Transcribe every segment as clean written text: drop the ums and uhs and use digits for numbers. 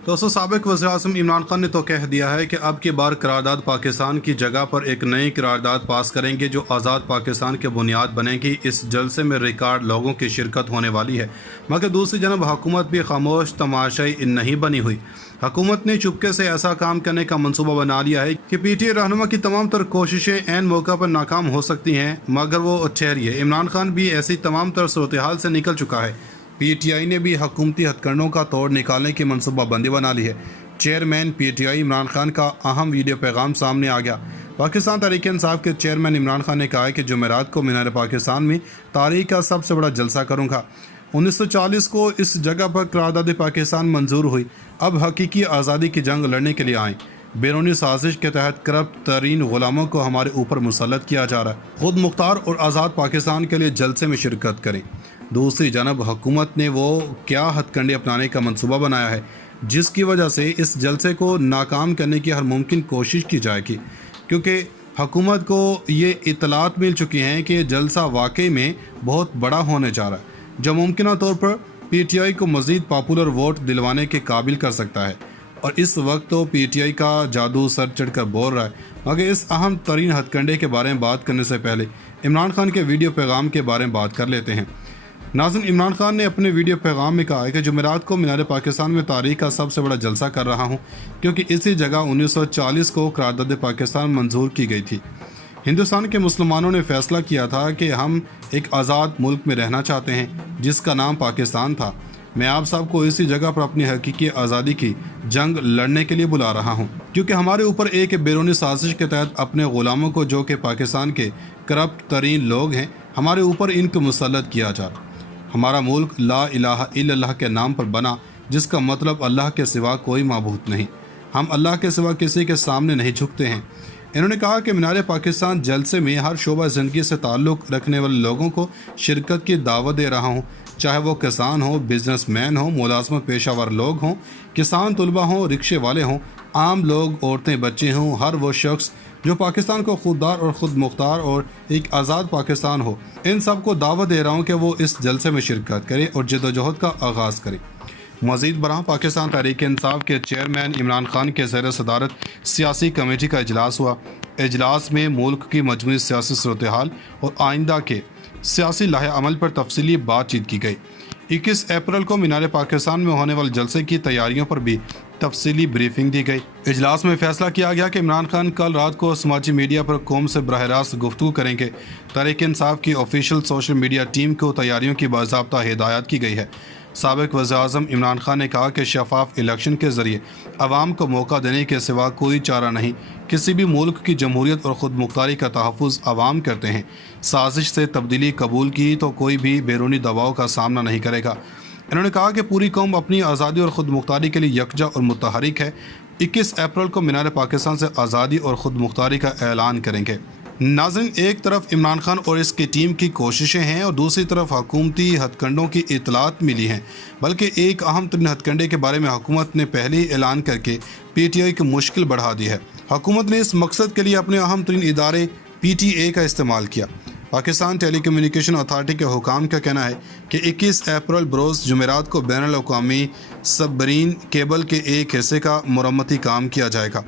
दोस्तों, साबिक वज़ीर-ए-आज़म इमरान खान ने तो कह दिया है कि अब की बार करारदाद पाकिस्तान की जगह पर एक नई करारदाद पास करेंगे जो आज़ाद पाकिस्तान की बुनियाद बनेगी। इस जलसे में रिकॉर्ड लोगों की शिरकत होने वाली है, मगर दूसरी जानब हुकूमत भी खामोश तमाशाई नहीं बनी हुई। हुकूमत ने चुपके से ऐसा काम करने का मंसूबा बना लिया है कि PTI रहनुमा की तमाम तर कोशिशें ऐन मौका पर नाकाम हो सकती हैं, मगर वो ठहरिए, इमरान खान भी ऐसी तमाम तर सूरत हाल से निकल चुका है। PTI ने भी हुकूमती हथकंडों का तोड़ निकालने की मनसूबाबंदी बना ली है। चेयरमैन PTI इमरान खान का अहम वीडियो पैगाम सामने आ गया। पाकिस्तान तहरीक इंसाफ के चेयरमैन इमरान खान ने कहा है कि जुमेरात को मीनार पाकिस्तान में तारीख का सबसे बड़ा जलसा करूँगा। 1940 को इस जगह पर करारदाद पाकिस्तान मंजूर हुई। अब हकीकी आज़ादी की जंग लड़ने के लिए आएँ। बैरूनी साजिश के तहत करप्ट तरीन गुलामों को हमारे ऊपर मुसल्लत किया जा रहा है। खुद मुख्तार और आज़ाद पाकिस्तान के लिए जलसे में शिरकत करें। दूसरी जानब हुकूमत ने वो क्या हथकंडे अपनाने का मंसूबा बनाया है जिसकी वजह से इस जलसे को नाकाम करने की हर मुमकिन कोशिश की जाएगी, क्योंकि हुकूमत को ये इतलात मिल चुकी हैं कि जलसा वाकई में बहुत बड़ा होने जा रहा है जो मुमकिन तौर पर PTI को मज़ीद पॉपुलर वोट दिलवाने के काबिल कर सकता है। और इस वक्त तो PTI का जादू सर चढ़ कर बोल रहा है। मगर इस अहम तरीन हथकंडे के बारे में बात करने से पहले इमरान खान के वीडियो पैगाम के बारे में बात कर लेते हैं। नाज़रीन, इमरान खान ने अपने वीडियो पैगाम में कहा है कि जुमेरात को मीनार पाकिस्तान में तारीख का सबसे बड़ा जलसा कर रहा हूं, क्योंकि इसी जगह 1940 को करारदाद पाकिस्तान मंजूर की गई थी। हिंदुस्तान के मुसलमानों ने फैसला किया था कि हम एक आज़ाद मुल्क में रहना चाहते हैं जिसका नाम पाकिस्तान था। मैं आप सबको इसी जगह पर अपनी हकीकी आज़ादी की जंग लड़ने के लिए बुला रहा हूं, क्योंकि हमारे ऊपर एक बैरूनी साजिश के तहत अपने ग़ुलामों को, जो कि पाकिस्तान के करप्ट तरीन लोग हैं, हमारे ऊपर इनको मुसल्लत किया जा रहा। हमारा मुल्क ला इलाहा इल्लल्लाह के नाम पर बना, जिसका मतलब अल्लाह के सिवा कोई माबूद नहीं। हम अल्लाह के सिवा किसी के सामने नहीं झुकते हैं। इन्होंने कहा कि मीनार पाकिस्तान जलसे में हर शोबा ज़िंदगी से ताल्लुक़ रखने वाले लोगों को शिरकत की दावत दे रहा हूँ, चाहे वो किसान हो, बिजनेसमैन हो, मुलाजमत पेशावर लोग हों, किसान तलबा हों, रिक्शे वाले हों, आम लोग, औरतें, बच्चे हों, हर वो शख्स जो पाकिस्तान को खुददार और ख़ुद मुख्तार और एक आज़ाद पाकिस्तान हो, इन सब को दावत दे रहा हूँ कि वो इस जलसे में शिरकत करें और जद्दोजहद का आगाज़ करें। मज़ीद बरआं पाकिस्तान तहरीक इंसाफ के चेयरमैन इमरान खान के ज़ेर सदारत सियासी कमेटी का इजलास हुआ। इजलास में मुल्क की मजमूई सियासी सूरत हाल और आइंदा के सियासी लाहे अमल पर तफसीली बातचीत की गई। 21 अप्रैल को मीनार पाकिस्तान में होने वाले जलसे की तैयारियों पर भी तफसीली ब्रीफिंग दी गई। इजलास में फैसला किया गया कि इमरान खान कल रात को समाजी मीडिया पर कौम से बराह रास्त गुफ्तगू करेंगे। तहरीक इंसाफ की ऑफिशियल सोशल मीडिया टीम को तैयारियों की बाज़ाब्ता हिदायत की गई है। साबिक वज़ीर-ए-आज़म इमरान खान ने कहा कि शफाफ इलेक्शन के ज़रिए आवाम को मौका देने के सिवा कोई चारा नहीं। किसी भी मुल्क की जमहूरियत और ख़ुद मुख्तारी का तहफ़्फ़ुज़ आवाम करते हैं। साजिश से तब्दीली कबूल की तो कोई भी बैरूनी दबाव का सामना नहीं करेगा। इन्होंने कहा कि पूरी कौम अपनी आज़ादी और ख़ुद मुख्तारी के लिए यकजा और मुतहरिक है। 21 अप्रैल को मीनार पाकिस्तान से आज़ादी और ख़ुद मुख्तारी का ऐलान करेंगे। नाज़रीन, एक तरफ इमरान खान और इसकी टीम की कोशिशें हैं और दूसरी तरफ हुकूमती हथकंडों की इतलात मिली हैं, बल्कि एक अहम तरीन हथकंडे के बारे में हुकूमत ने पहले ही ऐलान करके PTI की मुश्किल बढ़ा दी है। हुकूमत ने इस मकसद के लिए अपने अहम तरीन इदारे PTA का इस्तेमाल किया। पाकिस्तान टेली कम्युनिकेशन अथॉरिटी के हुकाम का कहना है कि 21 अप्रैल बरोज़ जुमेरात को बैनुल अक़वामी सबमरीन केबल के एक हिस्से का मरम्मती काम किया जाएगा।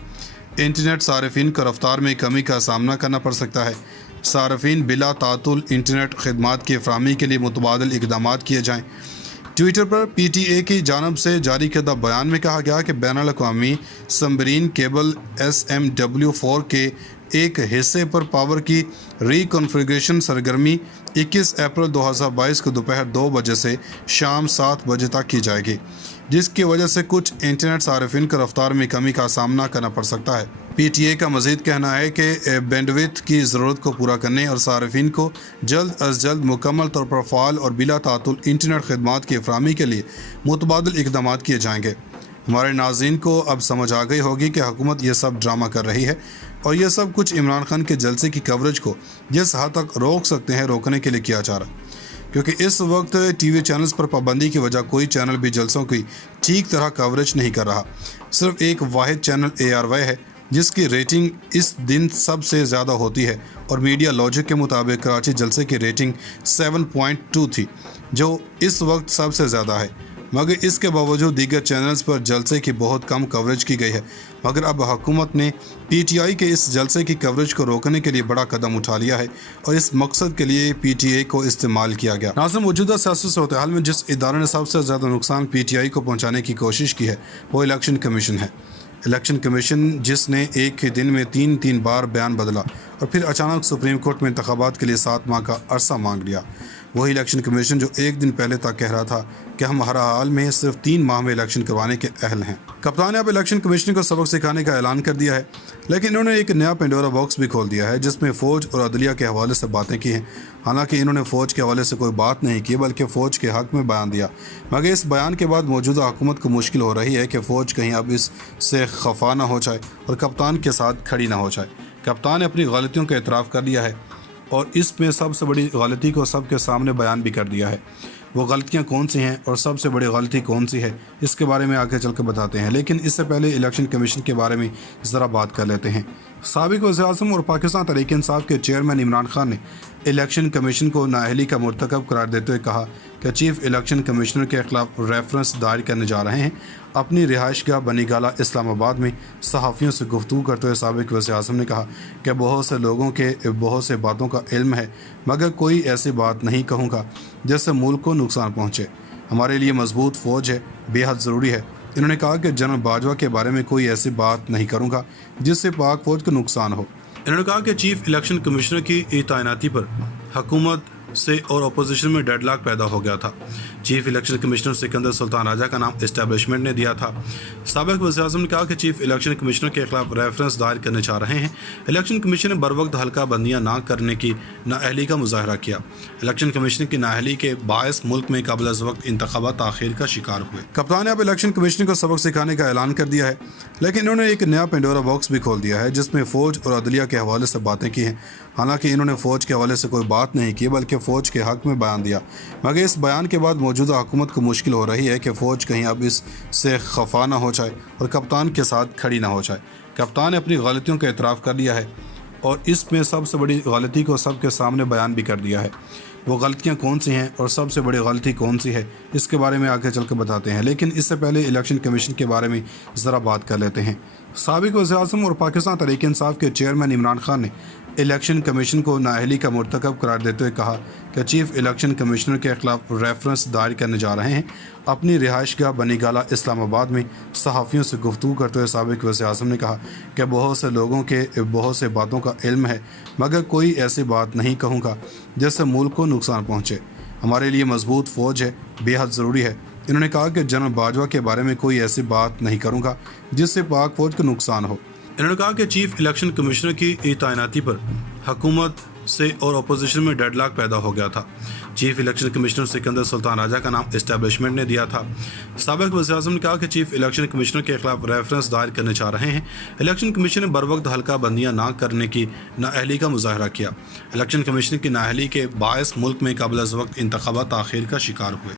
इंटरनेट सार्फिन को रफ्तार में कमी का सामना करना पड़ सकता है। सार्फिन बिला तातुल इंटरनेट खदमात की फ़राहमी के लिए मुतबादिल इक़दाम किए जाएँ। ट्विटर पर PTA की जानब से जारी करदा बयान में कहा गया कि बैनुल अक़वामी सबमरीन केबल SMW4 के एक हिस्से पर पावर की रिकॉन्फ़िगरेशन सरगर्मी 21 अप्रैल 2022 को दोपहर 2 बजे से शाम 7 बजे तक की जाएगी, जिसकी वजह से कुछ इंटरनेट सार्फिन को रफ्तार में कमी का सामना करना पड़ सकता है। PTA का मज़ीद कहना है कि बैंडविड्थ की ज़रूरत को पूरा करने और सार्फिन को जल्द अज जल्द मुकम्मल तौर पर फ़ाल और बिला तातुल इंटरनेट खदमात की फ़राहमी के लिए मुतबादिल इक़दाम किए जाएंगे। हमारे नाज़रीन को अब समझ आ गई होगी कि हुकूमत ये सब ड्रामा कर रही है और यह सब कुछ इमरान खान के जलसे की कवरेज को जिस हद तक रोक सकते हैं रोकने के लिए किया जा रहा है, क्योंकि इस वक्त TV चैनल्स पर पाबंदी की वजह कोई चैनल भी जलसों की ठीक तरह कवरेज नहीं कर रहा। सिर्फ एक वाहिद चैनल ARY है जिसकी रेटिंग इस दिन सबसे ज़्यादा होती है और मीडिया लॉजिक के मुताबिक कराची जलसे की रेटिंग 7.2 थी, जो इस वक्त सबसे ज़्यादा है। मगर इसके बावजूद दीगर चैनल्स पर जलसे की बहुत कम कवरेज की गई है। मगर अब हुकूमत ने PTI के इस जलसे की कवरेज को रोकने के लिए बड़ा कदम उठा लिया है और इस मकसद के लिए PTI को इस्तेमाल किया गया। नाज़रीन, मौजूदा सियासी सूरत हाल में जिस इदारे ने सबसे ज़्यादा नुकसान PTI को पहुँचाने की कोशिश की है वो इलेक्शन कमीशन है। इलेक्शन कमीशन जिसने एक ही दिन में 3 बार बयान बदला और फिर अचानक सुप्रीम कोर्ट में इंतखाबात के लिए 7 माह का अरसा मांग लिया। वही इलेक्शन कमीशन जो एक दिन पहले तक कह रहा था कि हम हर हाल में सिर्फ 3 माह में इलेक्शन करवाने के अहल हैं। कप्तान ने अब इलेक्शन कमीशन को सबक सिखाने का ऐलान कर दिया है, लेकिन इन्होंने एक नया पेंडोरा बॉक्स भी खोल दिया है जिसमें फ़ौज और अदलिया के हवाले से बातें की हैं। हालांकि इन्होंने फ़ौज के हवाले से कोई बात नहीं की बल्कि फ़ौज के हक़ में बयान दिया। मगर इस बयान के बाद मौजूदा हुकूमत को मुश्किल हो रही है कि फ़ौज कहीं अब इससे खफा ना हो जाए और कप्तान के साथ खड़ी ना हो जाए। कप्तान ने अपनी गलतियों का एतराफ़ कर लिया है और इसमें सबसे बड़ी गलती को सबके सामने बयान भी कर दिया है। वो गलतियां कौन सी हैं और सबसे बड़ी गलती कौन सी है इसके बारे में आगे चल कर बताते हैं, लेकिन इससे पहले इलेक्शन कमीशन के बारे में ज़रा बात कर लेते हैं। साबिक़ वज़ीर-ए-आज़म और पाकिस्तान तहरीक-ए-इंसाफ के चेयरमैन इमरान खान ने इलेक्शन कमीशन को नाअहली का मुर्तकब करार देते हुए कहा कि चीफ इलेक्शन कमिश्नर के खिलाफ रेफरेंस दायर करने जा रहे हैं। अपनी रिहाइशगाह बनीगाला इस्लामाबाद में सहाफ़ियों से गुफ्तगू करते हुए साबिक़ वज़ीर-ए-आज़म ने कहा कि बहुत से लोगों के बहुत से बातों का इल्म है, मगर कोई ऐसी बात नहीं कहूँगा जिससे मुल्क को नुकसान पहुँचे। हमारे लिए मजबूत फ़ौज है बेहद ज़रूरी है। इन्होंने कहा कि जनरल बाजवा के बारे में कोई ऐसी बात नहीं करूँगा जिससे पाक फ़ौज को नुकसान हो। इन्होंने कहा कि चीफ इलेक्शन कमिश्नर की तैनाती पर हुकूमत से और अपोजिशन में डेडलॉक पैदा हो गया था। Chief election commissioner Sikandar Sultan Raja का नाम इस्टेब्लिशमेंट ने दिया था। साबिक़ वज़ीर-ए-आज़म ने कहा कि चीफ इलेक्शन कमिश्नर के खिलाफ रेफरेंस दायर करने जा रहे हैं। इलेक्शन कमीशन ने बर वक्त हल्का बंदियाँ ना करने की नाअहली का मुजाहरा किया। इलेक्शन कमीशन की नाअहली के बायस मुल्क में कबल अज़ वक्त इंतखाबात ताख़ीर का शिकार हुए। कप्तान ने अब इलेक्शन कमीशन को सबक सिखाने का ऐलान कर दिया है, लेकिन इन्होंने एक नया पेंडोरा बॉक्स भी खोल दिया है जिसमें फ़ौज और अदलिया के हवाले से बातें की हैं। हालांकि इन्होंने फ़ौज के हवाले से कोई बात नहीं की बल्कि फ़ौज के हक़ में बयान दिया। मगर इस बयान के बाद मौजूदा हुकूमत को मुश्किल हो रही है कि फ़ौज कहीं अब इससे खफा ना हो जाए और कप्तान के साथ खड़ी ना हो जाए। कप्तान ने अपनी गलतियों का एतराफ़ कर लिया है और इसमें सबसे बड़ी गलती को सबके सामने बयान भी कर दिया है। वो गलतियां कौन सी हैं और सबसे बड़ी गलती कौन सी है इसके बारे में आगे चल कर बताते हैं, लेकिन इससे पहले इलेक्शन कमीशन के बारे में ज़रा बात कर लेते हैं। साबिक़ वज़ीर-ए-आज़म और पाकिस्तान तहरीक-ए-इंसाफ के चेयरमैन इमरान खान ने इलेक्शन कमीशन को नाअहली का मुर्तकब करार देते हुए कहा कि चीफ इलेक्शन कमिश्नर के खिलाफ रेफरेंस दायर करने जा रहे हैं। अपनी रिहाइशगाह बनीगाला इस्लामाबाद में सहाफ़ियों से गुफ्तगू करते हुए साबिक़ वज़ीर-ए-आज़म ने कहा कि बहुत से लोगों के बहुत से बातों का इल्म है, मगर कोई ऐसी बात नहीं कहूँगा जिससे मुल्क को नुकसान पहुँचे। हमारे लिए मजबूत फ़ौज है बेहद ज़रूरी है। इन्होंने कहा कि जनरल बाजवा के बारे में कोई ऐसी बात नहीं करूँगा जिससे पाक फ़ौज को नुकसान हो। इन्होंने कहा कि चीफ इलेक्शन कमिश्नर की तैनाती पर हुकूमत से और अपोजिशन में डेडलॉक पैदा हो गया था। Chief election commissioner Sikandar Sultan Raja का नाम इस्टेब्लिशमेंट ने दिया था। साबिक़ वज़ीर-ए-आज़म ने कहा कि चीफ इलेक्शन कमिश्नर के खिलाफ रेफरेंस दायर करने जा रहे हैं। इलेक्शन कमीशन ने बर वक्त हल्का बंदियाँ ना करने की नाअहली का मुजाहरा किया। इलेक्शन कमीशन की नाअहली के बायस मुल्क में कबल अज़ वक्त इंतखाबात ताख़ीर का शिकार हुए।